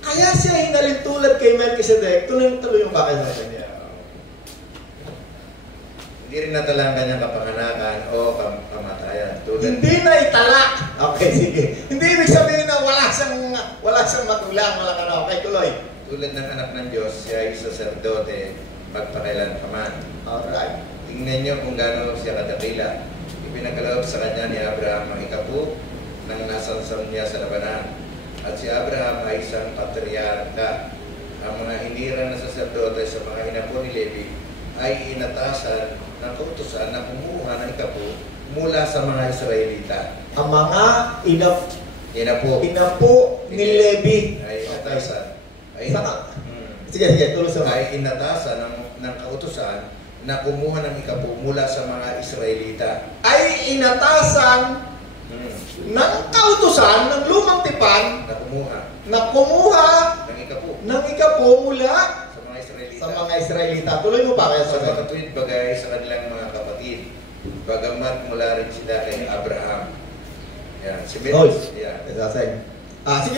Kaya siya hinalin tulad kay Melchizedek, tuloy yung bakit sa kanya. Hindi rin natala ang kanyang kapanganakan o kamatayan. Hindi na itala. Okay, sige. Hindi ibig sabihin na wala siyang magulang, wala ka na. Okay, tuloy. Tulad ng anak ng Diyos, siya ay saserdote magpakailan pa man. Alright. Tingnan niyo kung gaano siya kadakila. Ipinagkaloob sa kanya ni Abraham ang ikapu ng nasansam niya sa labanan. At si Abraham ay isang patriarka. Ang mga hinirang na saserdote sa mga inapo ni Levi ay inatasan ng kautusan na kumuha ng ikapu mula sa mga Israelita. Ang mga inapo ni Levi ay inatasan. Sige, tuloy sa ay inatasan ng kautusan na kumuha ng ikapu mula sa mga Israelita. Ay inatasan ng kautusan ng lumang tipan na kumuha ng ikapu mula sa mga Israelita. Tuloy mo pa kaya sa makatuwid bagay sa kanilang mga kapatid. Bagamat mula rin sila kay Abraham. Yan. Si sige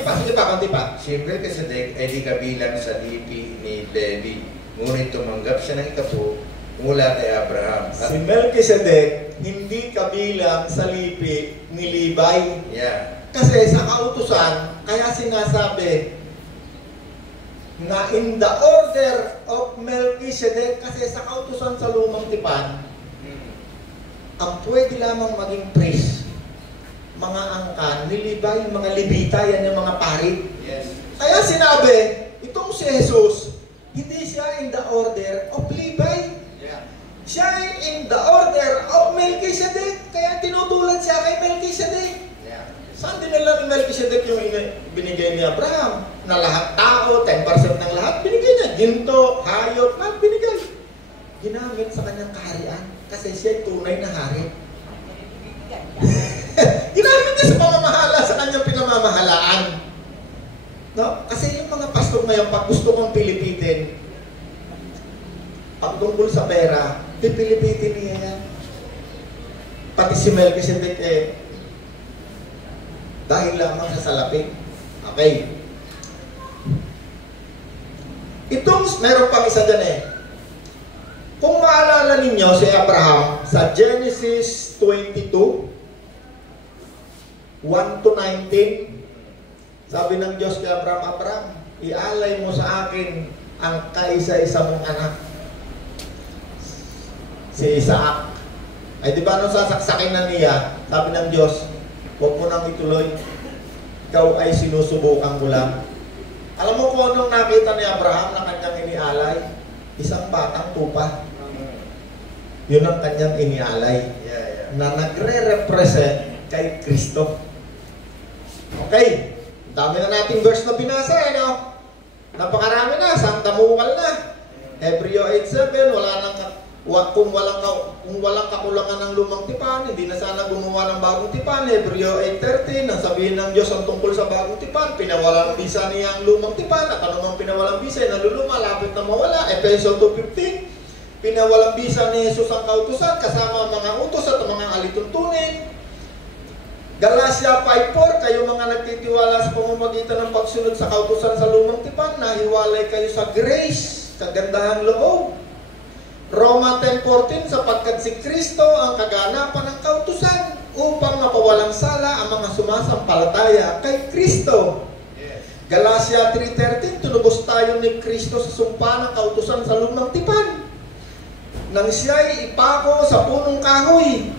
pa, konti pa. Si Melchizedek ay di kabilang sa lipi ni Levi. Ngunit tumanggap siya ng ikapu mula kay Abraham. Si Melchizedek hindi kabilang sa lipi ni Levi. Yeah. Kasi sa kautusan, kaya sinasabi na in the order of Melchizedek, kasi sa kautusan sa lumang tipan, ang pwede lamang maging priest, mga angkan, ni Levi, mga Levita, yan yung mga pari. Yes. Kaya sinabi, itong si Jesus, hindi siya in the order of Levi. Siya ay in the order of Melchizedek. Kaya tinutulad siya kay Melchizedek. Saan dinala ni Melchizedek yung binigay ni Abraham? Na lahat tao, 10% ng lahat, binigay niya. Ginto, hayop, lahat binigay. Ginamit sa kanyang kaharian. Kasi siya ay tunay na hari. Ginamit niya sa pamamahala sa kanyang pinamamahalaan. No? Kasi yung mga pastor ngayon, pag gusto kong pilipitin, pag tungkol sa pera, pipilipitin niya yan. Pati si Melchizedek dahil lamang sa salapit. Okay. Itong, meron pang isa dyan Kung maalala ninyo si Abraham sa Genesis 22, 1-19, sabi ng Diyos kay Abraham, Abraham, ialay mo sa akin ang kaisa-isa mong anak, si Isaac. Ay di ba nung sasaksakin na niya, sabi ng Diyos, huwag mo nang ituloy, ikaw ay sinusubukan ko lang. Alam mo kung anong nakita ni Abraham na kanyang inialay? Isang batang tupa. Yun ang kanyang inialay. Na nagre-represent kay Kristo. Okay. Dami na nating verse na binasa no? Napakarami na. Santamukal na. Hebreo 8:7, kung walang kakulangan ng lumang tipan, hindi na sana gumawa ng bagong tipan. Hebreo 8:13, ang sabihin ng Diyos ang tungkol sa bagong tipan, pinawalang bisa niya ang lumang tipan, at anumang pinawalang bisa ay naluluma, lapit na mawala. Efeso 2:15, pinawalang bisa ni Jesus ang kautusan, kasama ang mga utos at ang mga alituntunin. Galatia 5:4, kayo mga nagtitiwala sa pamamagitan ng pagsunod sa kautusan sa lumang tipan, nahiwalay kayo sa grace, kagandahang loob. Roma 10:14, sapagkat si Kristo ang kaganapan ng kautusan upang mapawalang sala ang mga sumasampalataya kay Kristo. Galatia 3:13, tinubos tayo ni Kristo sa sumpa ng kautusan sa lumang tipan, nang siya'y ipako sa punong kahoy.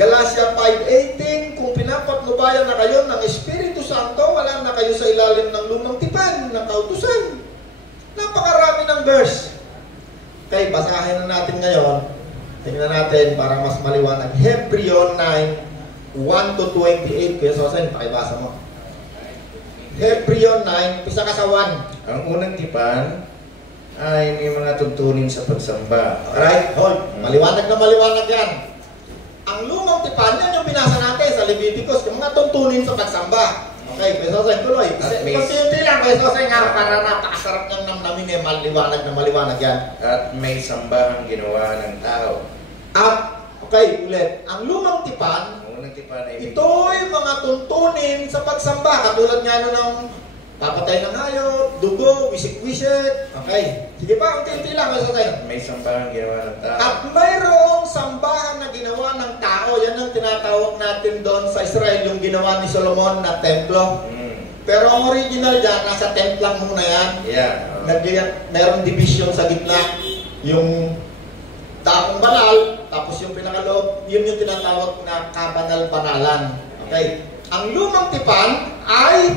Galatia 5:18, kung pinapatnubayan na kayo ng Espiritu Santo, wala na kayo sa ilalim ng lumang tipan ng kautusan. Napakarami ng verse. Okay, basahin na natin ngayon. Tingnan natin para mas maliwanag. Hebreo 9:1-28. Kuya Sosen, pakibasa mo. Hebreo 9, pisa ka sa 1. Ang unang tipan ay may mga tuntunin sa pagsamba. Alright, hold. Maliwanag na maliwanag yan. Ang lumang tipan, yan yung binasa natin sa Leviticus, yung mga tuntunin sa pagsamba. Okay, Kuya Sosen, tuloy. Kunti-unti lang, Kuya Sosen, nga, para napakasarap niyang namnamin maliwanag na maliwanag yan. At may sambahang ginawa ng tao. At, okay, ulit. Ang lumang tipan, ito'y mga tuntunin sa pagsamba. Katulad nga ng papatay ng hayop, dugo, wisik-wisik. Okay. Sige pa, unti-unti lang. May sambahan ginawa ng tao. At mayroong sambahan na ginawa ng tao. Yan ang tinatawag natin doon sa Israel, yung ginawa ni Solomon na templo. Pero ang original dyan, nasa templang muna yan. Mayroong division sa gitna. Yung takong banal, tapos yung pinakaloob, yun yung tinatawag na kabanal-banalan. Okay? Ang lumang tipan ay,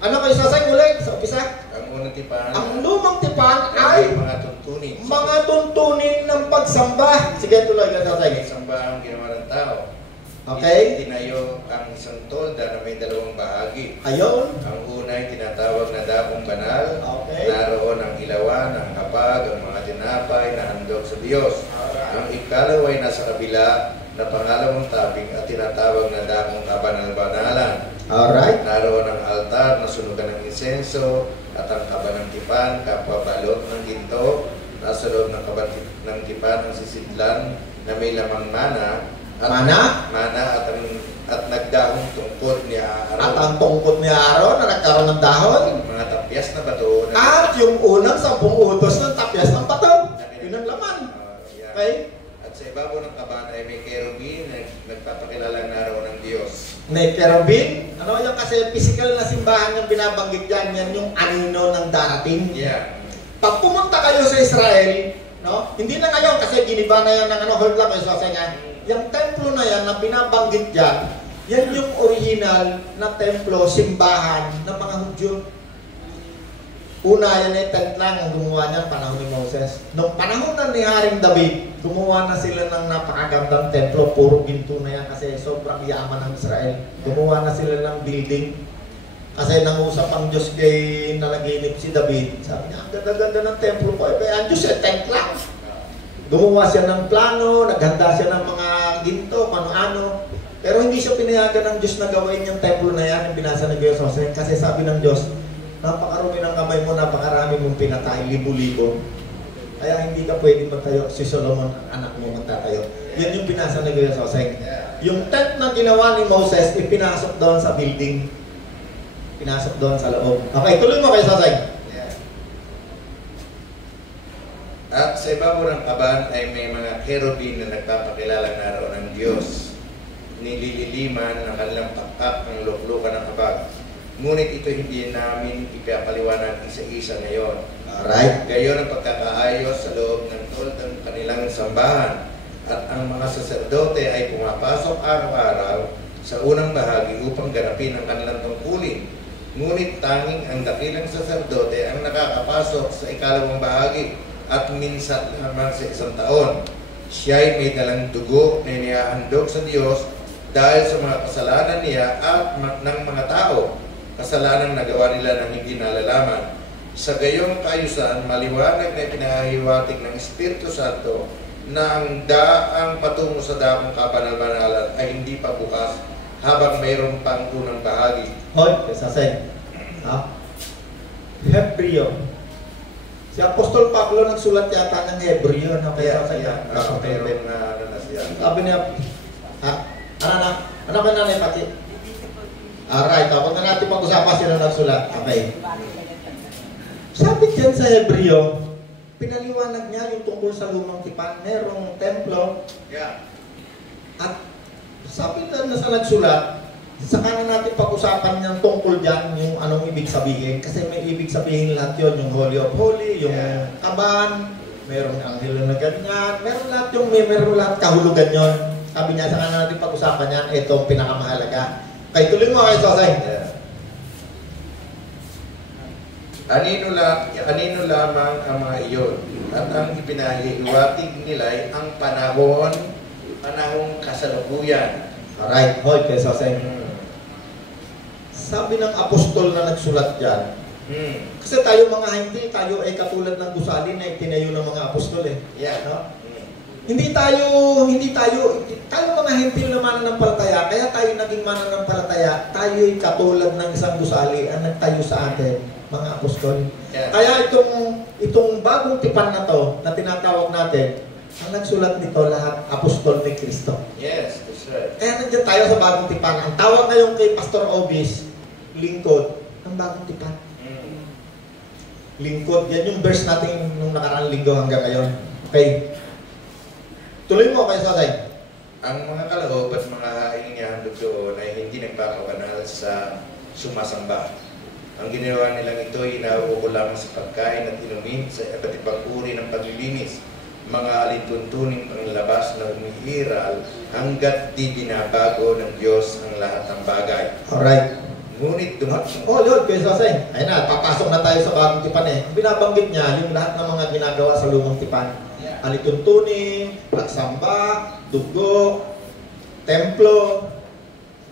ano kayo sasay ulit sa umpisa? Ang unang tipan. Ang lumang tipan ay mga tuntunin ng pagsamba. Sige, tuloy ka sasay. May sambahang ginawa ng tao. Okay? Tinayo ang isang tolda na may dalawang bahagi. Ayon. Ang una ay tinatawag na dakong banal. Okay. Naroon ang ilawan, ang hapag, ang mga tinapay na handog sa Diyos. Ang ikalawa ay nasa kabila na pangalawang tabing at tinatawag na dakong kabanal-banalan. Alright. Naroon ang altar na sunugan ng insenso at ang kaba ng tipan, kapabalot ng ginto. Nasa loob ng kaba ng tipan ang sisidlan na may lamang mana. Mana at nagdahong tungkod ni Aaron. At ang tungkod ni Aaron na nagkaroon ng dahon. Mga tapyas na bato. At yung unang 10 utos ng tapyas ng bato. Yun ang laman. Okay? At sa ibabaw ng kaban ay may kerubin na nagpapakilalang naroon ng Diyos. May kerubin? Ano yung kasi physical na simbahan yung binabanggit dyan, yan yung anino ng darating. Pag pumunta kayo sa Israel, no? Hindi na ngayon kasi giniba na yan ng hold lang kayo sa nga. Yung templo na yan na binabanggit dyan, yan yung original na templo, simbahan ng mga audio. Una, yan ay tent lang ang gumawa niyan panahon ni Moses. Noong panahon na ni Haring David, gumawa na sila ng napakagandang templo. Puro ginto na yan kasi sobrang yaman ng Israel. Gumawa na sila ng building. Kasi nangusap ang Diyos kay nalaginip si David. Sabi niya, ang ganda-ganda ng templo ko. Eh, ang Diyos ay tent lang. Gumawa siya ng plano, naghanda siya ng mga ginto, ano-ano. Pero hindi siya pinayagan ng Diyos na gawin yung templo na yan, yung binasa ng Diyos. Kasi sabi ng Diyos, napakarumi ng kamay mo, napakarami mong pinatay, libo-libo. Kaya hindi ka pwede magtayo. Si Solomon, anak mo magtatayo. Yan yung binasa ng Diyos. Yung tent na ginawa ni Moses, ipinasok doon sa building. Pinasok doon sa loob. Okay, tuloy mo kayo, Sosay. At sa ibabaw ng kaban ay may mga cherubim na nagpapakilala naroon ng Diyos. Nilililiman ng kanilang pakpak ng luklukan ng kabag. Ngunit ito hindi namin ipapaliwanag isa-isa ngayon. Alright. Gayon ang pagkakaayos sa loob ng tulad ng kanilang sambahan. At ang mga saserdote ay pumapasok araw-araw sa unang bahagi upang ganapin ang kanilang tungkulin. Ngunit tanging ang dakilang saserdote ang nakakapasok sa ikalawang bahagi at minsan lamang sa isang taon. Siya ay may dalang dugo na inihahandog sa Diyos dahil sa mga kasalanan niya at ng mga tao. Kasalanan nagawa nila ng hindi nalalaman. Sa gayong kaayusan, maliwanag na ipinahiwatig ng Espiritu Santo na ang daang patungo sa damong kabanal-banalan ay hindi pa bukas habang mayroon pang unang bahagi. Hoy, Sasay. Ha? Hebreo. Si Apostol Pablo nagsulat yata ng Hebreo. Ano kaya Sasay? Mayroon na na siya. Sabi niya, ano ba nanay pati? Alright, huwag na natin pag-usapan sila nagsulat. Okay. Sabi dyan sa Hebreo, pinaliwanag niya yung tungkol sa lumang tipan. Merong templo. Yeah. At sabi na sa nagsulat, saka na natin pag-usapan niyang tungkol dyan yung anong ibig sabihin. Kasi may ibig sabihin lahat yun. Yung Holy of Holy, yung kaban, merong anghel na ganyan, meron lahat yung meron lahat kahulugan yun. Sabi niya, saka na natin pag-usapan yan, itong pinakamahalaga. Kaya tuloy mo kayo, Sosay. Anino lamang ang mga iyon at ang ipinahihiwatig nila ay ang panahong kasalukuyan. Alright, hold kayo, Sosay. Sabi ng apostol na nagsulat dyan, kasi tayo mga hintil, tayo ay katulad ng gusali na itinayo ng mga apostol eh. Yeah. No? Hindi tayo mga hintil na mananampalataya, kaya tayo naging mananampalataya, tayo ay katulad ng isang gusali ang nagtayo sa atin, mga apostol. Yeah. Kaya itong bagong tipan na to, na tinatawag natin, ang nagsulat nito lahat, apostol ni Kristo. Yes, that's right. Kaya nandiyan tayo sa bagong tipan. Ang tawag ngayon kay Pastor Obis, lingkod, ng bagong tipan. Lingkod, yan yung verse natin nung nakaraang linggo hanggang ngayon. Okay. Tuloy mo kayo, Sosay. Ang mga kaloob at mga haingahandog doon ay hindi nagpakabanal sa sumasamba. Ang ginawa nilang ito ay inauuko lamang sa pagkain at inumin sa iba't ibang uri ng paglilinis, mga alintuntuning panglabas na umiiral hanggat di binabago ng Diyos ang lahat ng bagay. Alright. Ngunit dumating. Lord, kayo, Sosay. Ayun na, papasok na tayo sa bagong tipan eh. Ang binabanggit niya, yung lahat ng mga ginagawa sa lumang tipan. Alituntunin, pagsamba, dugo, templo.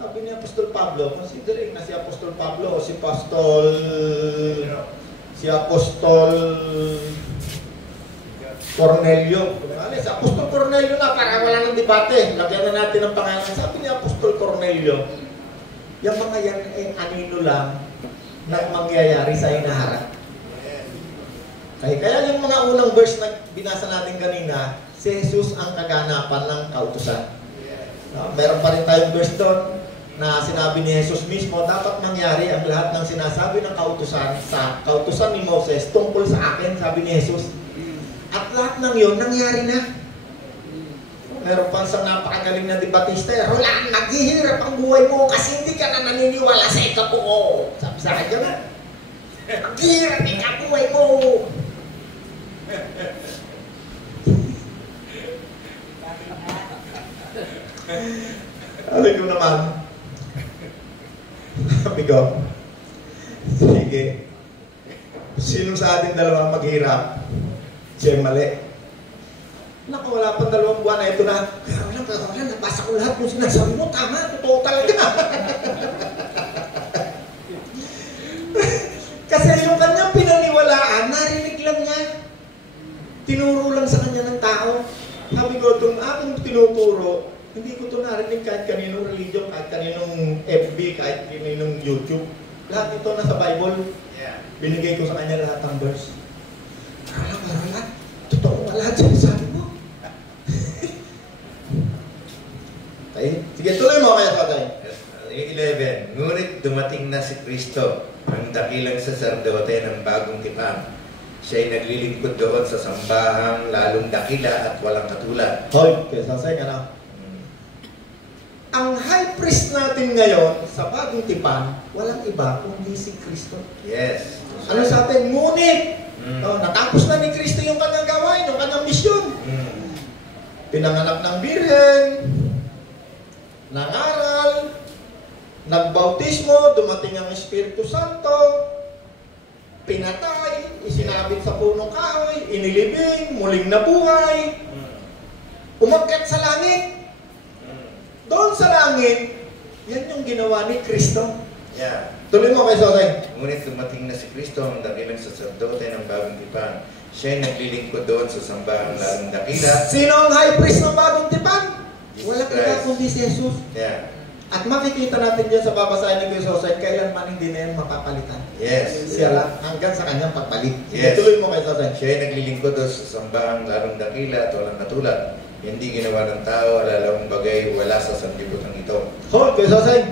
Sabi ni Apostol Pablo, considering na si Apostol Pablo o si Apostol Cornelio. Si Apostol Cornelio na, para wala ng debate. Lagyan na natin ang pangalan. Sabi ni Apostol Cornelio, yung mga yan ay anino lang na mangyayari sa inaharap. Kaya yung mga unang verse na binasa natin kanina, si Jesus ang kaganapan ng kautusan. Meron pa rin tayong verse doon na sinabi ni Jesus mismo, dapat mangyari ang lahat ng sinasabi ng kautusan sa kautusan ni Moses tungkol sa akin, sabi ni Jesus. At lahat ng yun, nangyari na. Meron pa sa napakagaling na debatista, Roland, naghihirap ang buhay mo kasi hindi ka na naniniwala sa ikabuo. Sabi sa akin na, naghihirap ang buhay mo. Sabi ko naman, sabi ko, si binigi. Sino sa ating dalawang maghirap? Siya mali. Naku, wala pang 2 buwan na ito na. Wala, nabasa ko lahat yung sinasabi mo. Tama, totoo talaga. Kasi yung kanyang pinaniwalaan, narinig lang niya. Tinuro lang sa kanya ng tao. Sabi ko, itong aking tinuturo, hindi ko ito narinig kahit kaninong religion, kahit kaninong FB, kahit kaninong YouTube. Lahat ito nasa Bible. Binigay ko sa kanya lahat ng verse. Wala. Totoo nga lahat sinasabi mo. Okay. Sige, tuloy mo kaya sa tayo. 11. Ngunit dumating na si Kristo, ang dakilang saserdote ng bagong tipan. Siya'y naglilingkod doon sa sambahang lalong dakila at walang katulad. Hoy, sasay ka na. Ang high priest natin ngayon sa bagong tipan, walang iba kundi si Kristo. Yes. Ano sa atin? Ngunit, natapos na ni Kristo yung kanyang gawain, yung kanyang misyon. Pinanganak ng birhen, nangaral, nagbautismo, dumating ang Espiritu Santo, pinatay, isinabit sa punong kahoy, inilibing, muling nabuhay, umakyat sa langit. Doon sa langit, yan yung ginawa ni Kristo. Yeah. Tuloy mo kay Sosay. Ngunit dumating na si Kristo, ang dakilang saserdote ng bagong tipan. Siya'y naglilingkod doon sa sambahang lalong dakila. Sino ang high priest ng bagong tipan? Wala kaya kundi si Jesus. Yeah. At makikita natin dyan sa babasahin ni Sosay, kailanman hindi na yan mapapalitan. Yes. Siya lang, hanggang sa kanyang pagbalik. Yes. Tuloy mo kay Sosay. Siya'y naglilingkod doon sa sambahang lalong dakila at walang katulad. Hindi ginawa ng tao, alalawang bagay, wala sa sanlibutan ito. Hold, kay Sosay.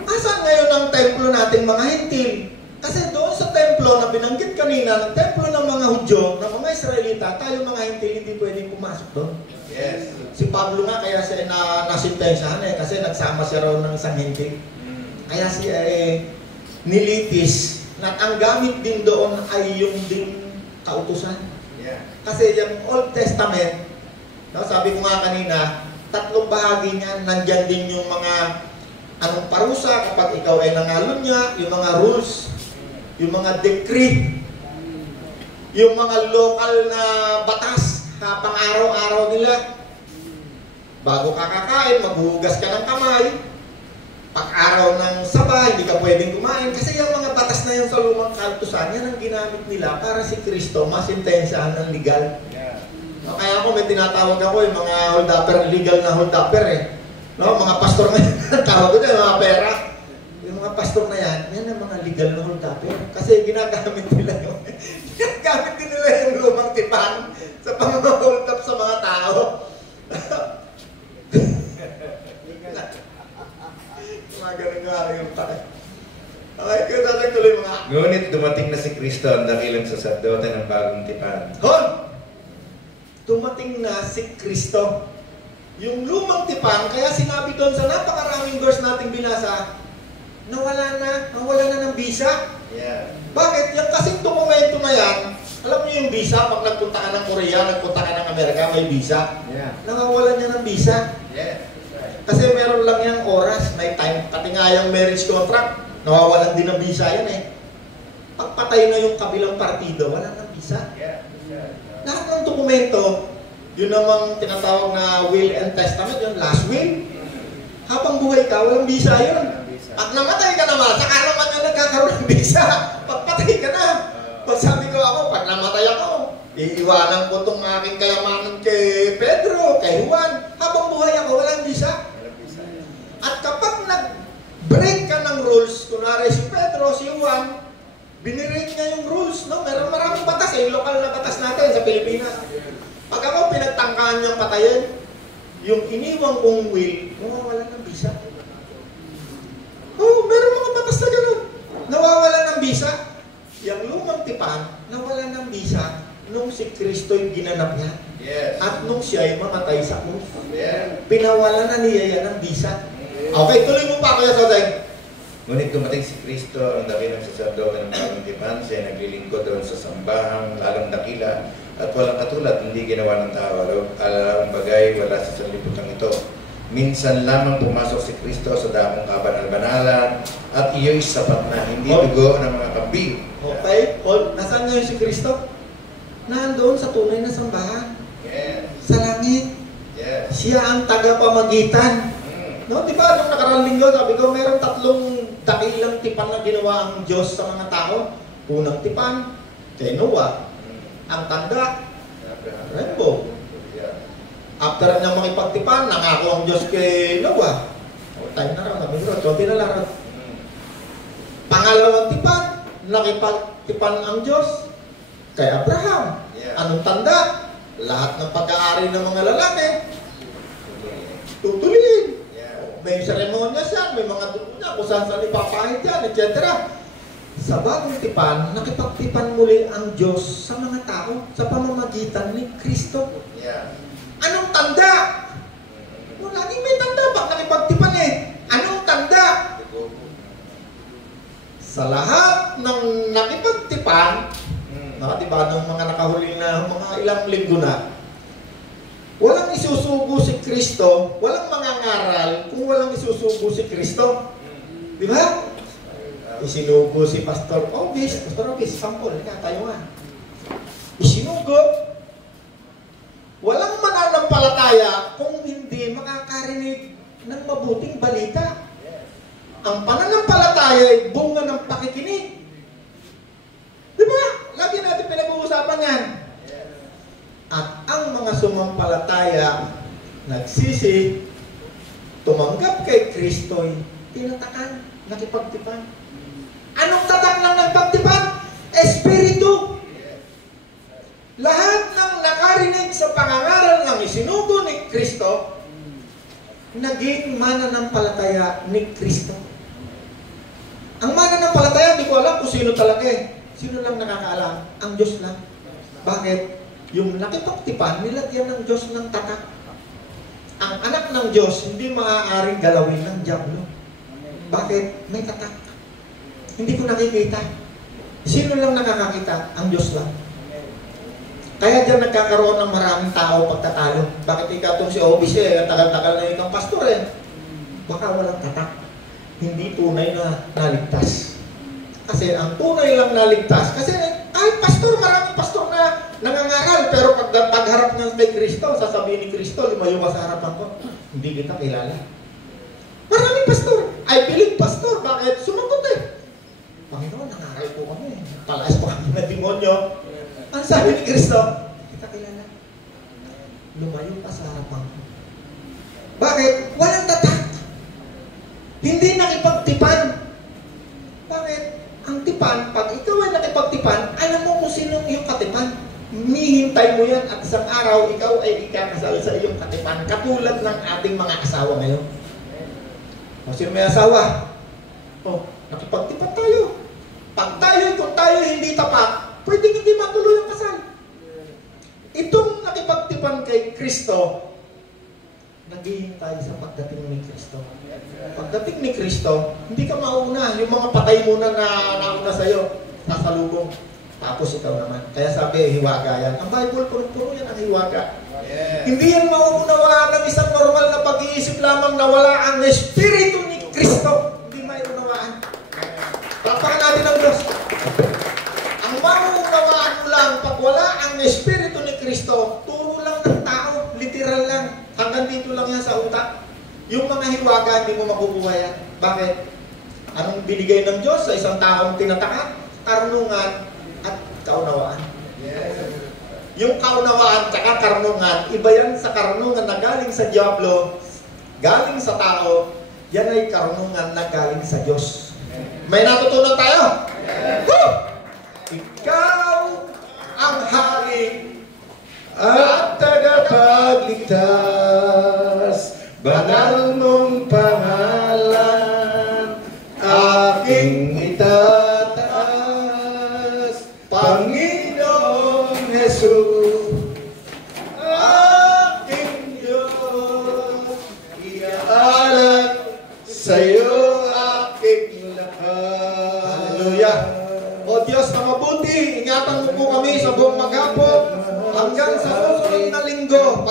Asan ngayon ang templo nating mga hintil? Kasi doon sa templo na binanggit kanina, ng templo ng mga Hudyo, ng mga Israelita, tayo mga hintil hindi pwedeng pumasok doon. Yes. Si Pablo nga kaya siya nasintensyahan kasi nagsama siya raw ng isang hintil. Kaya siya nilitis na ang gamit din doon ay yung din kautusan. Yeah. Kasi yung Old Testament, no, sabi ko nga kanina, 3 bahagi niya, nandyan din yung mga anong parusa kapag ikaw ay nangalon niya, yung mga rules, yung mga decree, yung mga local na batas, pang araw-araw nila. Bago ka kakain, maghuhugas ka ng kamay. Pag-araw ng Saba, hindi ka pwedeng kumain. Kasi yung mga batas na yun sa lumang kautusan, yan ang ginamit nila para si Kristo masintensyahan ng legal. Yeah. No, kaya ako may tinatawag ako yung mga hold-upper, legal na hold-upper No, mga pastor na yan, tawag ko dyan, mga pera. Yung mga pastor na yan ang mga legal na hold-upper. Kasi ginagamit nila yun. Ginagamit din nila yung lumang tipan sa pang-hold up sa mga tao. Mga ganun yung pake. Okay, kaya tatang tuloy mga. Ngunit dumating na si Kristo, ang dakilang saserdote ng bagong tipan. Hold! Dumating na si Kristo. Yung lumang tipan, kaya sinabi doon sa napakaraming verse nating binasa, nawala na ng visa. Yeah. Bakit? Yung kasing dokumento na yan, alam niyo yung visa, pag nagpunta ka ng Korea, nagpunta ka ng Amerika, may visa. Yeah. Nangawalan niya ng visa. Yeah. Kasi meron lang yung oras, may time. Pati nga yung marriage contract, nawawalan din ng visa yan Pagpatay na yung kabilang partido, wala ng visa. Yeah. Lahat ng dokumento, yun namang tinatawag na will and testament, yung last will. Habang buhay ka, walang visa yun. Pag namatay ka naman, saka naman yung nagkakaroon ng visa. Pagpatay ka na. Pag sabi ko ako, pag namatay ako, iiwanan ko itong aking kayamanan kay Pedro, kay Juan. Habang buhay ako, walang visa. At kapag nag-break ka ng rules, kunwari si Pedro, si Juan, binirake niya yung rules. No? Meron maraming batas yung lokal na batas natin sa Pilipinas. Pag ako pinagtangkaan niyang patayin, yung iniwang kong will, nawawala ng visa. Meron mga batas na gano'n. Nawawala ng visa. Yung lumang tipan, nawala ng visa nung si Kristo'y ginanap niya. Yes. At nung siya'y mamatay sa krus. Yeah. Pinawala na niya yan ng visa. Okay, tuloy mo pa kaya sa day. Ngunit dumating si Kristo, ang dakilang saserdote ng bagong tipan, siya naglilingkod doon sa sambahang lalong dakila at walang katulad, hindi ginawa ng tao. Alam bagay, wala sa sanlibutan ito. Minsan lamang pumasok si Kristo sa damong kabanal-banalan at iyo'y sapat na, hindi dugo ng mga kambing. Okay, hold. Nasaan ngayon si Kristo? Nandoon sa tunay na sambahan. Yes. Sa langit. Yes. Siya ang tagapamagitan. No, di ba nung nakaraang linggo, sabi ko, meron 3 dakilang tipan na ginawa ang Diyos sa mga tao. Unang tipan, kay Noah. Ang tanda, rainbow. After niya makipagtipan, nangako ang Diyos kay Noah. Tayo na lang, konti na lang. Pangalawang tipan, nakipagtipan ang Diyos kay Abraham. Anong tanda? Lahat ng pag-aari ng mga lalaki, tutuloy. May seremonya siya, may mga dugo niya, kung saan saan ipapahid yan, etc. Sa bagong tipan, nakipagtipan muli ang Diyos sa mga tao sa pamamagitan ni Kristo. Anong tanda? Laging may tanda pag nakipagtipan eh. Anong tanda? Sa lahat ng nakipagtipan, diba, nung mga nakahuling na mga ilang linggo na, walang isusugo si Kristo, walang mangangaral kung walang isusugo si Kristo. Di ba? Isinugo si Pastor Obis, sample, tayo nga. Isinugo. Walang mananampalataya kung hindi makakarinig ng mabuting balita. Ang pananampalataya ay bunga ng pakikinig. Di ba? Lagi natin pinag-uusapan yan. At ang mga sumampalataya, nagsisi, tumanggap kay Kristo'y tinatakan, nakipagtipan. Anong tatak ng nagpagtipan? Espiritu. Lahat ng nakarinig sa pangangaral ng isinugo ni Kristo, naging mananampalataya ni Kristo. Ang mananampalataya, hindi ko alam kung sino talaga eh. Sino lang nakakaalam? Ang Diyos lang. Bakit? Yung nakipagtipan, nilagyan ng Diyos ng tatak. Ang anak ng Diyos, hindi maaaring galawin ng diablo. Bakit? May tatak. Hindi ko nakikita. Sino lang nakakakita? Ang Diyos lang. Kaya dyan nagkakaroon ng maraming tao pagtatalo. Bakit ikaw itong si Obis eh, tagal-tagal na itong pastor eh. Baka walang tatak. Hindi tunay na naligtas. Kasi ang tunay lang naligtas, kasi kahit pastor, maraming pastor na nangangaral, pero pagharap niya kay Kristo, sasabihin ni Kristo, lumayo ka sa harapan ko, hindi kita kilala. Maraming pastor. I believe pastor. Bakit? Sumagot eh. Panginoon, nangaral po kami. Palayas pa kami na demonyo. Ang sabi ni Kristo, kita kilala. Lumayo ka sa harapan ko. Bakit? Walang tatak. Hindi nakipagtipan. Bakit? Ang tipan, pag ikaw ay nakipagtipan, alam mo kung sino iyong katipan. Mihintay mo yan at isang araw, ikaw ay ikakasal sa iyong katipan. Katulad ng ating mga asawa ngayon. O sino may asawa? O, nakipagtipan tayo. Pag kung tayo hindi tapat, pwedeng hindi matuloy ang kasal. Itong nakipagtipan kay Kristo, naghihintay sa pagdating ni Kristo. Pagdating ni Kristo, hindi ka mauna. Yung mga patay muna na nauna sa'yo, nasalubong. Tapos ikaw naman. Kaya sabi, hiwaga yan. Ang Bible, puro yan ang hiwaga. Yeah. Hindi yan mauunawaan ng isang normal na pag-iisip lamang na wala ang Espiritu ni Kristo. Hindi maiunawaan. Tapakan natin ang Diyos. Ang mauunawaan mo lang pag wala ang Espiritu ni Kristo, turo lang ng tao, literal lang. Hanggang dito lang yan sa utak. Yung mga hiwaga, hindi mo makukuha yan. Bakit? Anong binigay ng Diyos sa isang taong tinatakan? Karunungan at kaunawaan. Yes. Yung kaunawaan at karunungan, iba yan sa karunungan na galing sa diablo, galing sa tao, yan ay karunungan na galing sa Diyos. May natutunan tayo? Yes. Ikaw ang hari at tagapagligtas, banal mong pangalan, aking itataas, Panginoong Jesus, aking Diyos, iaalay sa'yo aking lahat. Hallelujah! O Diyos na mabuti, ingatan mo po kami sa buong maghapon hanggang sa susunod na linggo.